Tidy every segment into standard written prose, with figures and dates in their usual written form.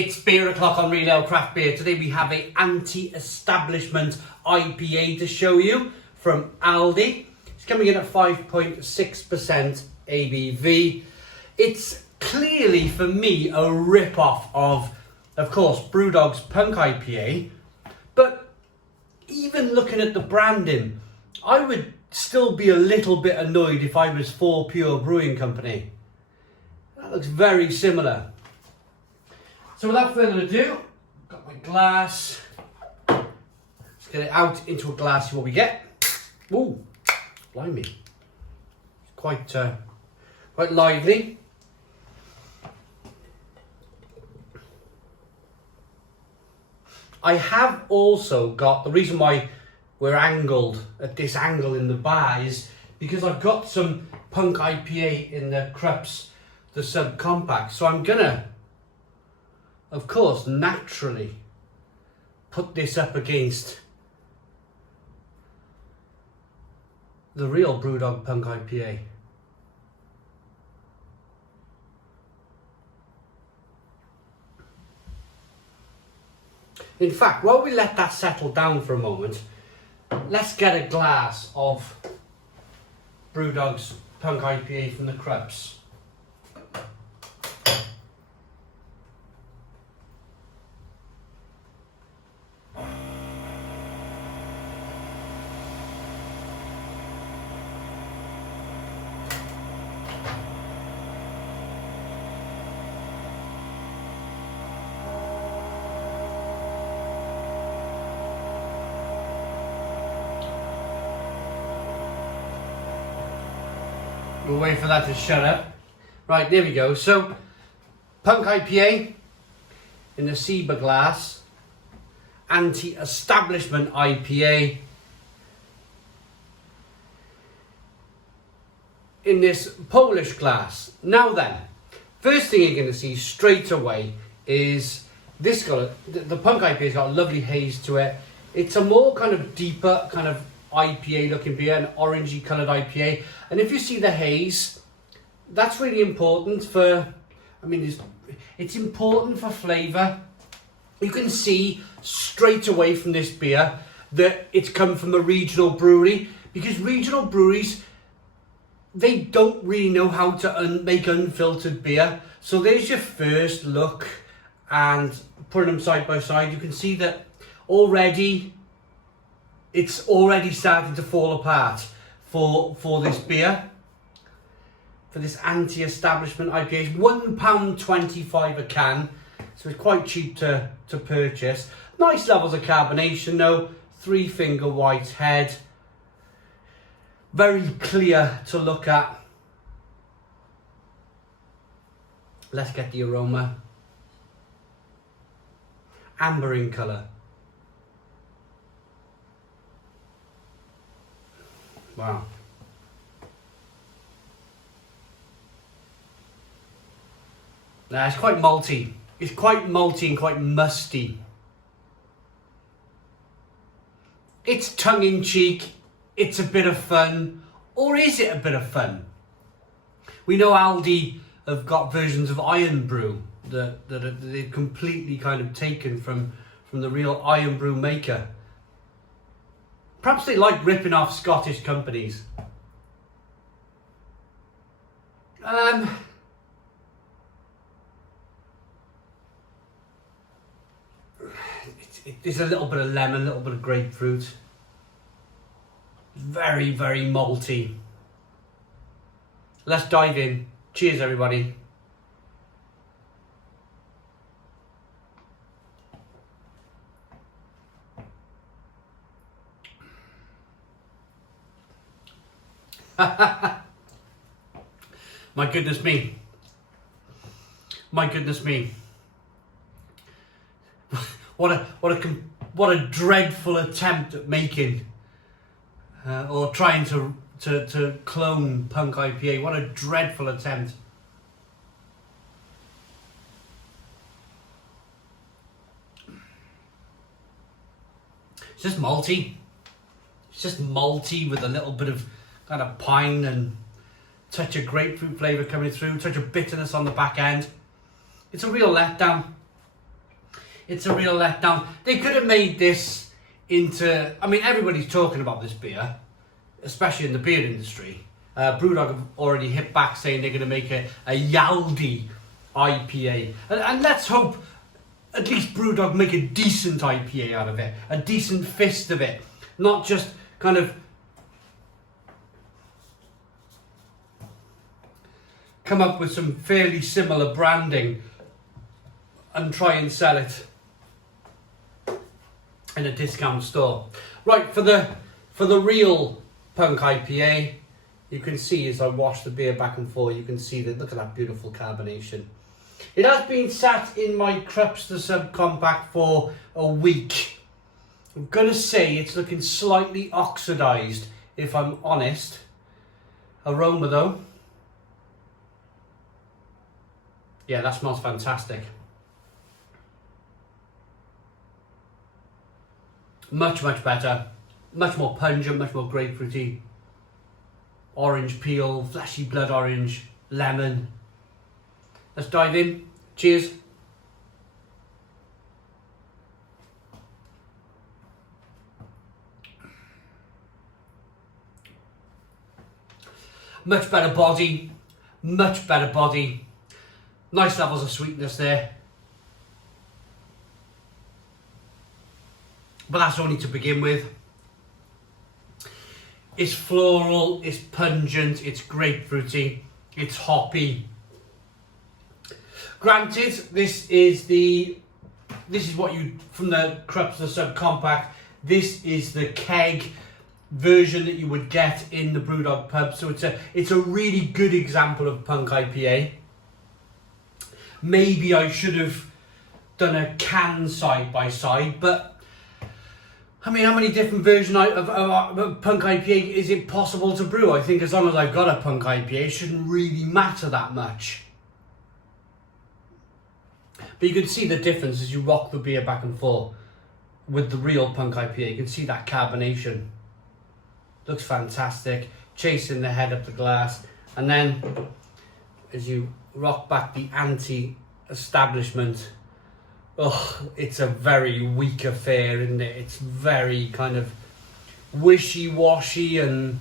It's beer o'clock on Real Ale Craft Beer. Today we have a anti-establishment IPA to show you from Aldi. It's coming in at 5.6% ABV. It's clearly, for me, a rip-off of course, BrewDog's Punk IPA. But even looking at the branding, I would still be a little bit annoyed if I was For Pure Brewing Company. That looks very similar. So without further ado, got my glass. Let's get it out into a glass, see what we get. Ooh, blimey. It's quite lively. I have also got, the reason why we're angled at this angle in the bar is because I've got some Punk IPA in the Krups, the subcompact. So I'm gonna, of course, naturally put this up against the real BrewDog Punk IPA. In fact, while we let that settle down for a moment, let's get a glass of BrewDog's Punk IPA from the Krups. We'll wait for that to shut up. Right, there we go. So, Punk IPA in the Ciba glass, anti-establishment IPA in this Polish glass. Now then, first thing you're going to see straight away is this the Punk IPA's got a lovely haze to it. It's a more kind of deeper kind of IPA looking beer, an orangey coloured IPA. And if you see the haze, that's really important for, I mean, it's important for flavour. You can see straight away from this beer that it's come from a regional brewery, because regional breweries, they don't really know how to make unfiltered beer. So there's your first look, and putting them side by side, you can see that already it's already starting to fall apart for this beer, for this anti-establishment IPA. It's £1.25 a can, so it's quite cheap to purchase. Nice levels of carbonation though, 3-finger white head, very clear to look at. Let's get the aroma. Amber in colour. Wow. Nah, it's quite malty. It's quite malty and quite musty. It's tongue-in-cheek. It's a bit of fun. Or is it a bit of fun? We know Aldi have got versions of Iron Brew that they've completely kind of taken from the real Iron Brew maker. Perhaps they like ripping off Scottish companies. There's a little bit of lemon, a little bit of grapefruit. Very, very malty. Let's dive in. Cheers, everybody. My goodness me. My goodness me. What a dreadful attempt at making or trying to clone Punk IPA. What a dreadful attempt. It's just malty. It's just malty with a little bit of kind of pine and touch of grapefruit flavour coming through, touch of bitterness on the back end. It's a real letdown. It's a real letdown. They could have made this into... I mean, everybody's talking about this beer, especially in the beer industry. BrewDog have already hit back saying they're going to make a Aldi IPA. And let's hope at least BrewDog make a decent IPA out of it. A decent fist of it. Not just kind of come up with some fairly similar branding and try and sell it in a discount store. Right, for the real Punk IPA, you can see as I wash the beer back and forth, you can see that, look at that beautiful carbonation. It has been sat in my Crupster subcompact for a week. I'm gonna say it's looking slightly oxidized, if I'm honest. Aroma though, yeah, that smells fantastic. Much better, much more pungent, much more grapefruity. Orange peel, fleshy blood orange, lemon. Let's dive in. Cheers. Much better body, much better body. Nice levels of sweetness there. But that's only to begin with. It's floral, it's pungent, it's grapefruity, it's hoppy. Granted, this is what you, from the Crupster subcompact, this is the keg version that you would get in the BrewDog pub. So it's a really good example of Punk IPA. Maybe I should have done a can side by side, but I mean, how many different versions of Punk IPA is it possible to brew? I think as long as I've got a Punk IPA, it shouldn't really matter that much. But you can see the difference as you rock the beer back and forth with the real Punk IPA. You can see that carbonation. Looks fantastic. Chasing the head up the glass. And then as you rock back the anti-establishment, oh, it's a very weak affair, isn't it? It's very kind of wishy-washy and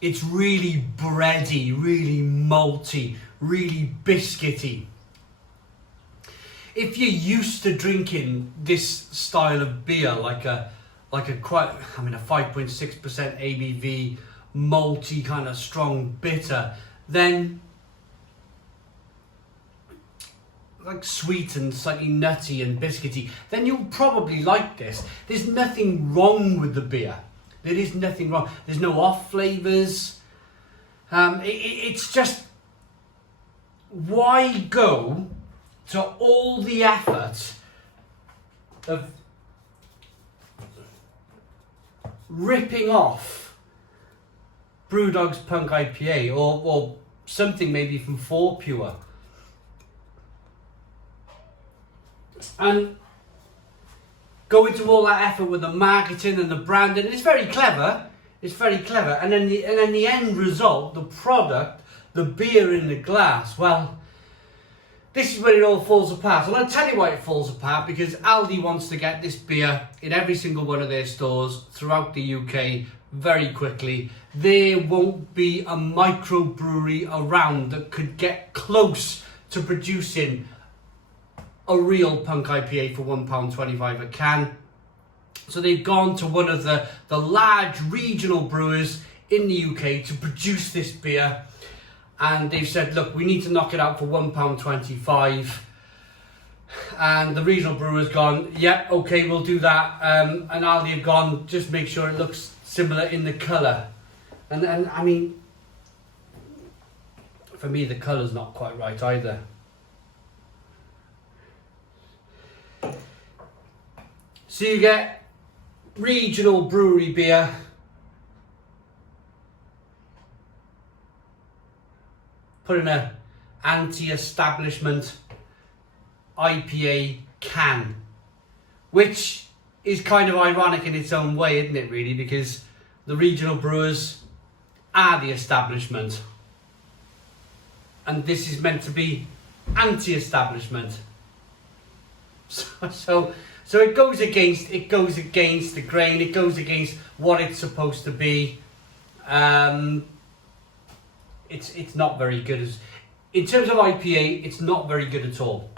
it's really bready, really malty, really biscuity. If you're used to drinking this style of beer, like a 5.6% ABV, malty, kind of strong bitter, then like sweet and slightly nutty and biscuity, then you'll probably like this. There's nothing wrong with the beer. There is nothing wrong. There's no off flavours. It's just, why go to all the effort of ripping off BrewDog's Punk IPA or something maybe from 4 Pure and go into all that effort with the marketing and the branding? It's very clever. It's very clever. And then the end result, the product, the beer in the glass, well, this is where it all falls apart. And I'll tell you why it falls apart, because Aldi wants to get this beer in every single one of their stores throughout the UK very quickly. There won't be a microbrewery around that could get close to producing a real Punk IPA for £1.25 a can. So they've gone to one of the large regional brewers in the UK to produce this beer. And they've said, look, we need to knock it out for £1.25. And the regional brewer's gone, yeah, okay, we'll do that. And Aldi have gone, just make sure it looks similar in the colour. And I mean, for me, the colour's not quite right either. So you get regional brewery beer, put in a anti-establishment IPA can, which is kind of ironic in its own way, isn't it, really? Because the regional brewers are the establishment. And this is meant to be anti-establishment. So it goes against the grain, it goes against what it's supposed to be. It's not very good. In terms of IPA, it's not very good at all.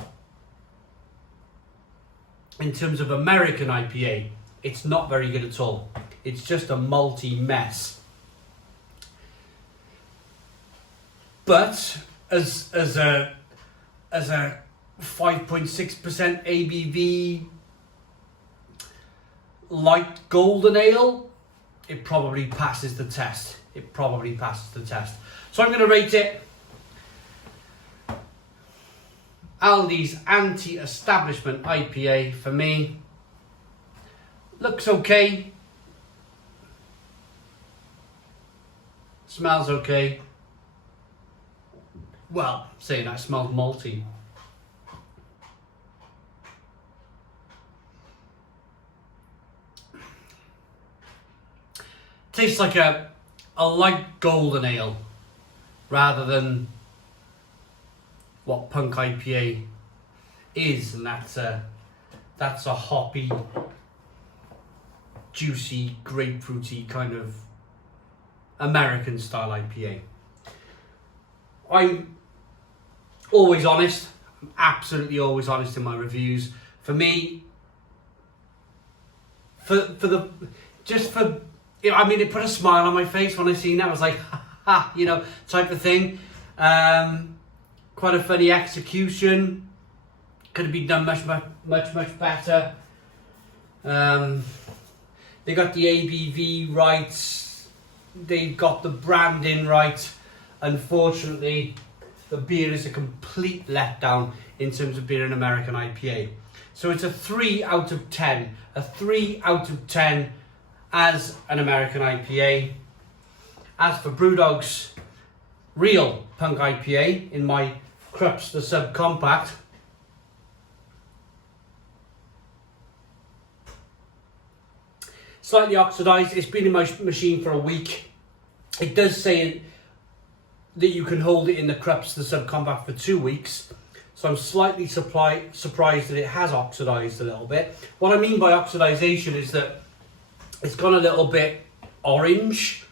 In terms of American IPA, it's not very good at all. It's just a malty mess. But as a 5.6% ABV light golden ale, it probably passes the test. It probably passes the test. So I'm going to rate it Aldi's anti-establishment IPA for me. Looks okay. Smells okay. Well, saying that, smells malty. Tastes like a light golden ale rather than what Punk IPA is, and that's a hoppy, juicy, grapefruity kind of American style IPA. I'm always honest. I'm absolutely always honest in my reviews. For me, it put a smile on my face when I seen that. I was like, ha, type of thing. Quite a funny execution. Could have been done much better. They got the ABV right. They got the branding right. Unfortunately, the beer is a complete letdown in terms of being an American IPA. So it's a 3 out of 10. A 3 out of 10 as an American IPA. As for BrewDog's real Punk IPA in my Krups the Subcompact, slightly oxidized. It's been in my machine for a week. It does say that you can hold it in the Krups the Subcompact for 2 weeks. So I'm slightly surprised that it has oxidized a little bit. What I mean by oxidization is that it's gone a little bit orange.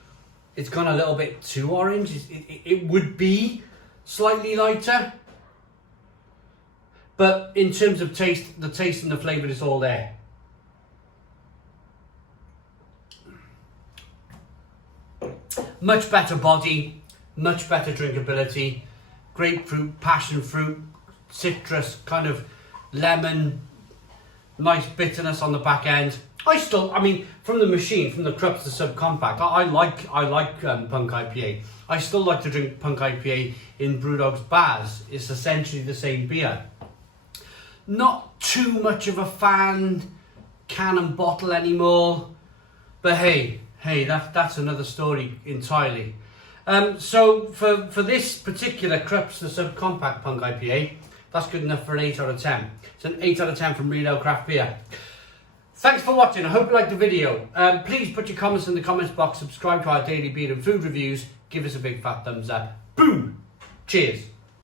It's gone a little bit too orange. It would be slightly lighter. But in terms of taste, the taste and the flavour is all there. Much better body, much better drinkability. Grapefruit, passion fruit, citrus, kind of lemon, nice bitterness on the back end. From the machine, from the Krups the Subcompact, I like Punk IPA. I still like to drink Punk IPA in BrewDog's bars. It's essentially the same beer. Not too much of a fan, can and bottle anymore. But hey, that's another story entirely. So for this particular Krups the Subcompact Punk IPA, that's good enough for an 8 out of 10. It's an 8 out of 10 from Real Ale Craft Beer. Thanks for watching. I hope you liked the video. Please put your comments in the comments box. Subscribe to our daily beer and food reviews. Give us a big fat thumbs up. Boom! Cheers.